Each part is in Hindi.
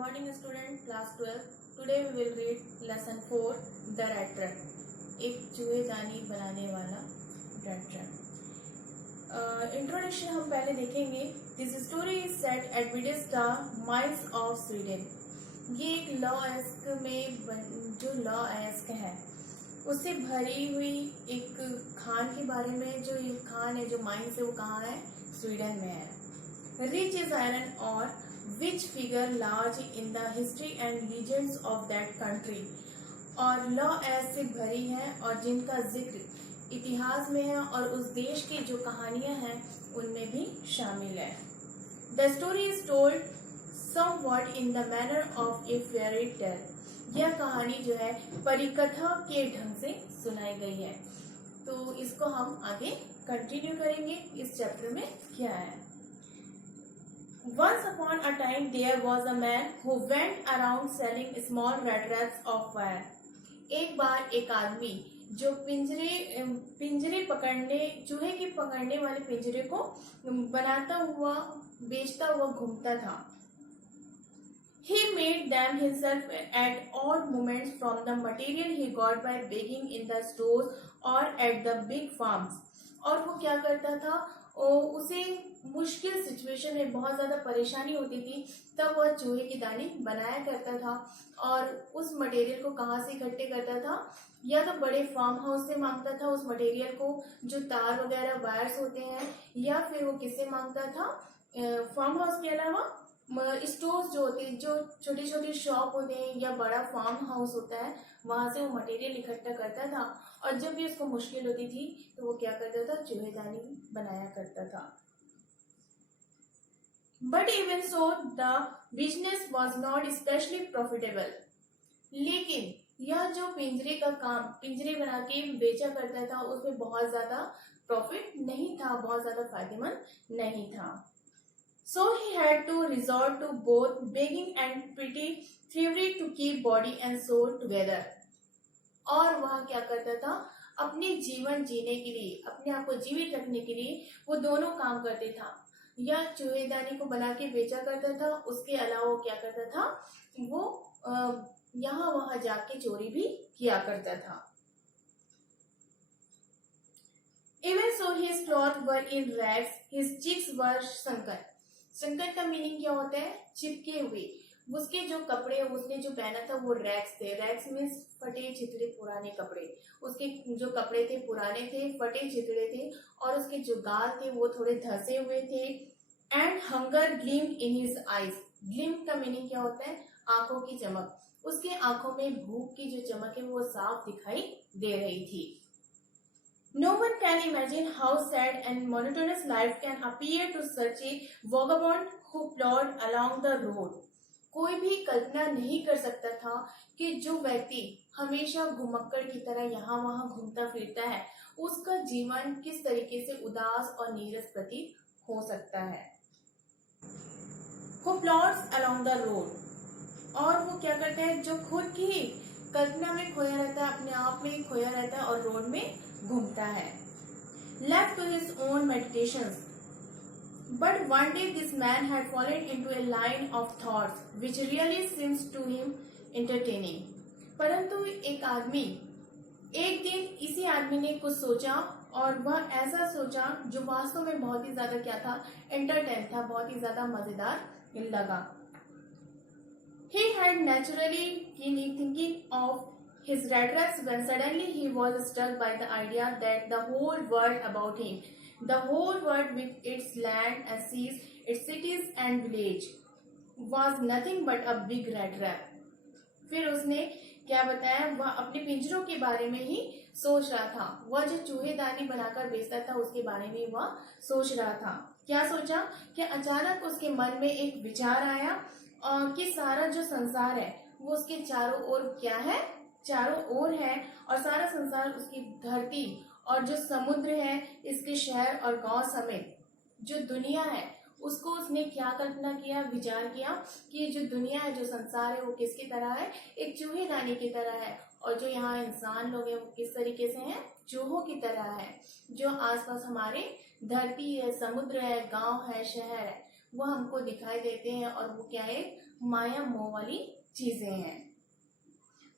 morning student, class 12. Today we will read lesson 4, The Rat Trap. एक चूहेदानी बनाने वाला rat trap. इंट्रोडक्शन हम पहले देखेंगे. This story is set at Videsta, miles of Sweden. ये एक लॉ एस्क में जो लॉ एस्क है उससे भरी हुई एक खान के बारे में. जो ये खान है, जो माइंस है, वो कहाँ है? स्वीडन में है. रिच इज आयरन और which figure large in the history and legends of that country. और लॉ एस से भरी है और जिनका जिक्र इतिहास में है और उस देश की जो कहानियां हैं उनमें भी शामिल है. The story is told somewhat in the manner of a fairy tale. यह कहानी जो है परिकथा के ढंग से सुनाई गई है. तो इसको हम आगे कंटिन्यू करेंगे. इस चैप्टर में क्या है? Once upon a time there was a man who went around selling small rat traps of wire. एक बार एक आदमी जो पिंजरे पकड़ने, चूहे के पकड़ने वाले पिंजरे को बनाता हुआ, बेचता हुआ घूमता था. He made them himself at odd moments from the material he got by begging in the stores or at the big farms. और वो क्या करता था? उसे मुश्किल सिचुएशन में बहुत ज्यादा परेशानी होती थी तब वह चूहे की दानी बनाया करता था. और उस मटेरियल को कहाँ से इकट्ठे करता था? या तो बड़े फार्म हाउस से मांगता था उस मटेरियल को, जो तार वगैरह वायर्स होते हैं, या फिर वो किससे मांगता था? फार्म हाउस के अलावा स्टोर्स जो होते हैं, जो छोटी छोटी शॉप होते हैं या बड़ा फार्म हाउस होता है, वहां से वो मटेरियल इकट्ठा करता था. और जब भी उसको मुश्किल होती थी तो वो क्या करता था? चूहेदानी बनाया करता था. But even so, the business was not especially profitable. लेकिन यह जो पिंजरे का काम, पिंजरे बना के बेचा करता था, उसमें बहुत ज्यादा प्रॉफिट नहीं था, बहुत ज्यादा फायदेमंद नहीं था. So he had to resort to both begging and pretty thievery to keep body and soul together. और वह क्या करता था? अपने जीवन जीने के लिए, अपने आप को जीवित रखने के लिए वो दोनों काम करते था. या चूहेदानी को बना के बेचा करता था, उसके अलावा वो क्या करता था? वो यहाँ वहां जाके चोरी भी किया करता था. Even so his clothes were in rags, his cheeks were sunken. Sunken का मीनिंग क्या होता है? चिपके हुए. उसके जो कपड़े उसने जो पहना था वो रैक्स थे. रैक्स मीन्स फटे छितरे पुराने कपड़े. उसके जो कपड़े थे पुराने थे, फटे छितरे थे, और उसके जो गाल थे वो थोड़े धसे हुए थे. And hunger gleamed in his eyes. Gleam का मीनिंग क्या होता है? आंखों की चमक. उसके आंखों में भूख की जो चमक है वो साफ दिखाई दे रही थी. No one can imagine how sad and monotonous life can appear to such a vagabond who plod along the road. कोई भी कल्पना नहीं कर सकता था कि जो व्यक्ति हमेशा घुमक्कड़ की तरह यहाँ वहाँ घूमता फिरता है, उसका जीवन किस तरीके से उदास और नीरस प्रतीत हो सकता है. Who plods along the road. और वो क्या करता है? जो खुद की कल्पना में खोया रहता है, अपने आप में खोया रहता है और रोड में घूमता है. Left to his own meditations. But one day this man had fallen into a line of thoughts which really seems to him entertaining. परंतु एक दिन इसी आदमी ने कुछ सोचा, और वह ऐसा सोचा जो वास्तव में बहुत ही ज्यादा क्या था? एंटरटेन था, बहुत ही ज्यादा मजेदार लगा. He had naturally been thinking of his rat traps when suddenly he was struck by the idea that the whole world about him, the whole world with its land and seas, its cities and village, was nothing but a big rat trap. फिर उसने क्या बताया? वह अपने पिंजरों के बारे में ही सोच रहा था. वह जो चूहेदानी बनाकर बेचता था उसके बारे में वह सोच रहा था. क्या सोचा? कि अचानक उसके मन में एक विचार आया कि सारा जो संसार है वो उसके चारों ओर क्या है? चारों ओर है. और सारा संसार, उसकी धरती और जो समुद्र है, इसके शहर और गांव समेत जो दुनिया है, उसको उसने क्या कल्पना किया, विचार किया कि जो दुनिया है, जो संसार है, वो किसकी तरह है? एक चूहेदानी की तरह है. और जो यहाँ इंसान लोग हैं वो किस तरीके से हैं? चूहों की तरह है. जो आसपास हमारे धरती है, समुद्र है, गांव है, शहर है, वो हमको दिखाई देते हैं और वो क्या है? माया मोह वाली चीजें हैं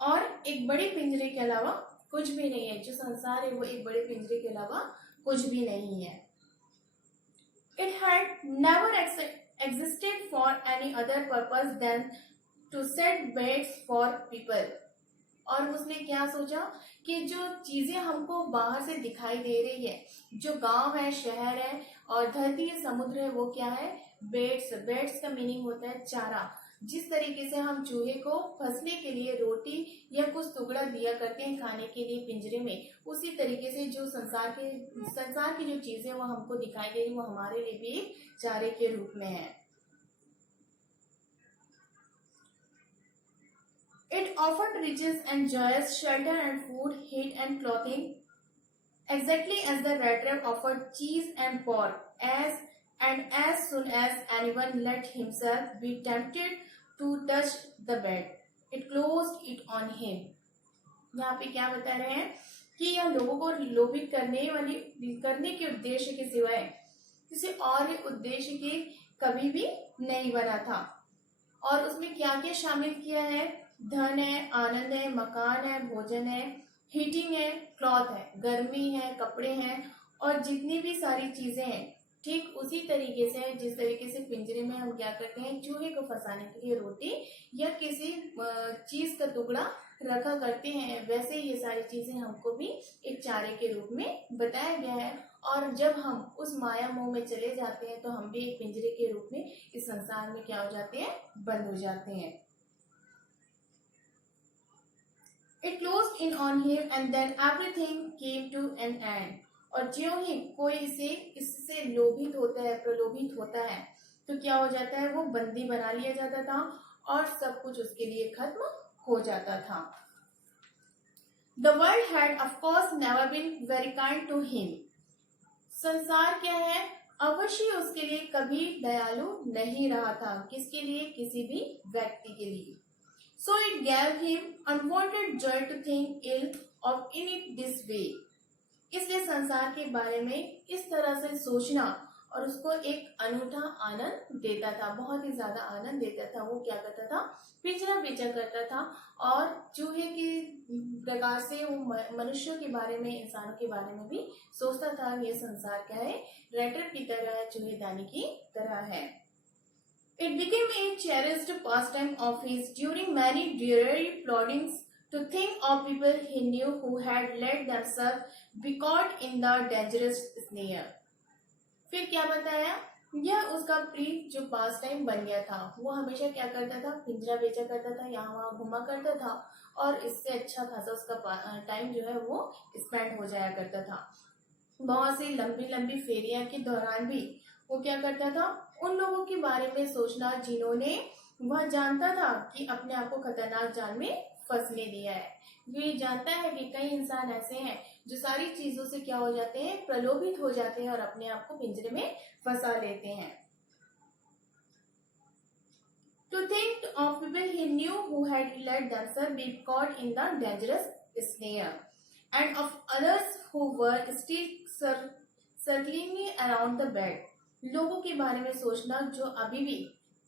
और एक बड़े पिंजरे के अलावा कुछ भी नहीं है। जो संसार है वो एक बड़े पिंजरे के अलावा कुछ भी नहीं है। It had never existed for any other purpose than to set beds for people. और उसने क्या सोचा कि जो चीजें हमको बाहर से दिखाई दे रही है, जो गांव है, शहर है और धरती है, समुद्र है, वो क्या है? बेड्स। बेड्स का मीनिंग होता है चारा। जिस तरीके से हम चूहे को फंसने के लिए रोटी या कुछ टुकड़ा दिया करते हैं खाने के लिए पिंजरे में, उसी तरीके से जो संसार की जो चीजें वो हमको दिखाई दे रही वो हमारे लिए भी एक चारे के रूप में है। It offered riches and joys, shelter and food, heat and clothing, exactly as the rat trap offered cheese and pork. As soon as anyone let himself be tempted to touch the bed, it closed it on him. यहाँ पे क्या बता रहे हैं कि यह लोगों को लोभित करने के उद्देश्य के सिवाय किसी और उद्देश्य के कभी भी नहीं बना था। और उसमें क्या क्या शामिल किया है? धन है, आनंद है, मकान है, भोजन है, हीटिंग है, क्लॉथ है, गर्मी है, कपड़े हैं और जितनी भी सारी चीजें हैं, ठीक उसी तरीके से जिस तरीके से पिंजरे में हम क्या करते हैं, चूहे को फंसाने के लिए रोटी या किसी चीज का टुकड़ा रखा करते हैं, वैसे ये सारी चीजें हमको भी एक चारे के रूप में बताया गया है। और जब हम उस माया मोह में चले जाते हैं तो हम भी एक पिंजरे के रूप में इस संसार में क्या हो जाते हैं? बंद हो जाते हैं। It closed in on him and then everything came to an end. और ज्यों ही कोई इससे लोभित होता है, प्रलोभित होता है, तो क्या हो जाता है? वो बंदी बना लिया जाता था और सब कुछ उसके लिए खत्म हो जाता था। The world had of course never been very kind to him. संसार क्या है? अवश्य उसके लिए कभी दयालु नहीं रहा था। किसके लिए? किसी भी व्यक्ति के लिए। So it gave him unwanted joy to think ill of in it this way. इसलिए संसार के बारे में इस तरह से सोचना और उसको एक अनूठा आनंद देता था, बहुत ही ज्यादा आनंद देता था। वो क्या करता था? पिंजरा बेचा करता था और चूहे के प्रकार से वो मनुष्यों के बारे में, इंसानों के बारे में भी सोचता था। ये संसार क्या है? रैटर की तरह, चूहेदानी की तरह है। It became a cherished pastime of his during many dreary ploddings to think of people he knew who had let themselves be caught in the dangerous snare. फिर क्या बताया? यह उसका प्रिय जो पास टाइम बन गया था। वो हमेशा क्या करता था? पिंजरा बेचा करता था, यहाँ वहाँ घुमा करता था और इससे अच्छा खासा उसका टाइम जो है वो स्पेंड हो जाया करता था। बहुत सी लंबी लंबी फेरियां के दौरान भी वो क्या करता था? उन लोगों के बारे में सोचना जिन्होंने वह जानता था कि अपने आप को खतरनाक जाल में फंसने दिया है। ये जानता है कि कई इंसान ऐसे हैं जो सारी चीजों से क्या हो जाते हैं? प्रलोभित हो जाते हैं और अपने आप को पिंजरे में फंसा लेते हैं। To think of people he knew who had let themselves be caught in the dangerous snare, and of others who were still circling around the bed. लोगों के बारे में सोचना जो अभी भी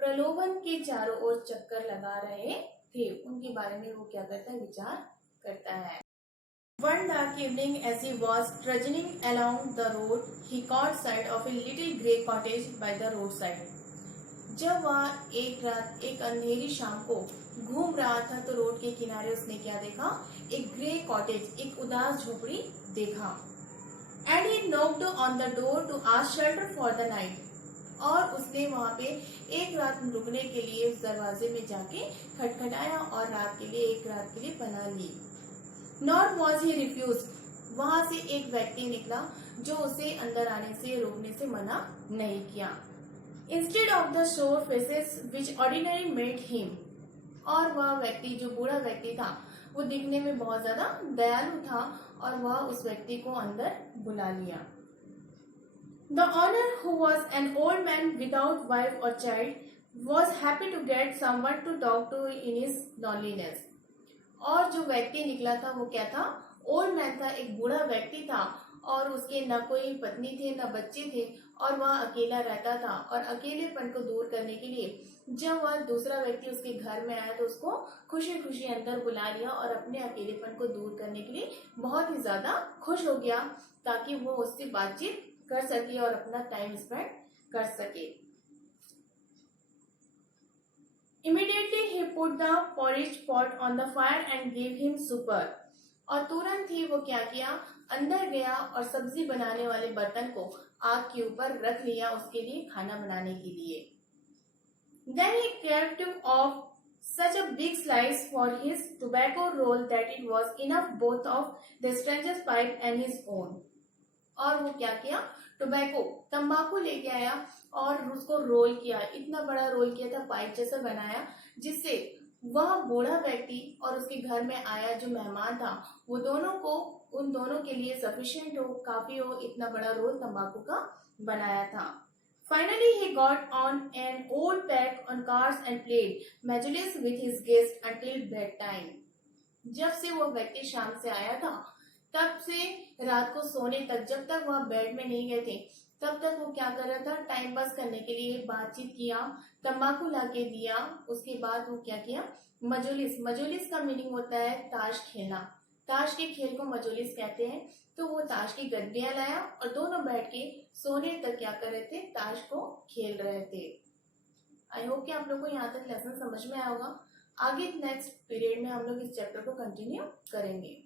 प्रलोभन के चारों ओर चक्कर लगा रहे थे, उनके बारे में वो क्या करता है? विचार करता है। One dark evening, as he was trudging along the road, he caught sight of a little grey cottage by the roadside. जब वह एक रात, एक अंधेरी शाम को घूम रहा था तो रोड के किनारे उसने क्या देखा? एक ग्रे कॉटेज, एक उदास झोपड़ी देखा। And he knocked on the door to ask shelter for the night. और उसने वहाँ पे एक रात रुकने के लिए उस दरवाजे में जाके खटखटाया और रात के लिए पनाह ली। Nor was he refused. वहाँ से एक व्यक्ति निकला जो उसे अंदर आने से रोकने से मना नहीं किया। Instead of the sour faces which ordinarily met him, और वह व्यक्ति जो बूढ़ा व्यक्ति था वो दिखने में बहुत ज्यादा दयालु था और वह उस व्यक्ति को अंदर बुला लिया। The owner, who was an old man without wife or child, was happy to get someone to talk to in his loneliness. और जो व्यक्ति निकला था वो क्या था? ओल्ड मैन था, एक बूढ़ा व्यक्ति था और उसके न कोई पत्नी थे न बच्चे थे और वह अकेला रहता था और अकेलेपन को दूर करने के लिए जब वह दूसरा व्यक्ति उसके घर में आया तो उसको खुशी खुशी अंदर बुला लिया और अपने अकेलेपन को दूर करने के लिए बहुत ही ज्यादा खुश हो गया, ताकि वो उससे बातचीत कर सके और अपना टाइम स्पेंड कर सके। Immediately he put the porridge pot on the fire and gave him supper. और तुरंत ही वो क्या किया, अंदर गया और सब्जी बनाने वाले बर्तन को आग के ऊपर रख लिया उसके लिए खाना बनाने के लिए। Then he carved off such a big slice for his tobacco roll that it was enough both of the stranger's pipe and his own. और वो क्या किया, टोबैको तंबाकू लेके आया और उसको रोल किया, इतना बड़ा रोल किया था, पाइप जैसा बनाया, जिससे वह बूढ़ा व्यक्ति और उसके घर में आया जो मेहमान था वो दोनों को, उन दोनों के लिए सफिशिएंट हो, काफी हो, इतना बड़ा रोल तंबाकू का बनाया था। Finally he got on an old pack on cards and played majlis with his guest until bedtime. जब से वो व्यक्ति शाम से आया था तब से रात को सोने तक, जब तक वह बेड में नहीं गए थे तब तक वो क्या कर रहा था, टाइम पास करने के लिए बातचीत किया, तंबाकू लाके दिया, उसके बाद वो क्या किया, मजलिस, मजलिस का मीनिंग होता है ताश खेलना, ताश के खेल को मजलिस कहते हैं। तो वो ताश की गड्डियां लाया और दोनों बैठ के सोने तक क्या कर रहे थे, ताश को खेल रहे थे। आई होप कि आप लोग को यहाँ तक लेसन समझ में आया होगा। आगे नेक्स्ट पीरियड में हम लोग इस चैप्टर को कंटिन्यू करेंगे।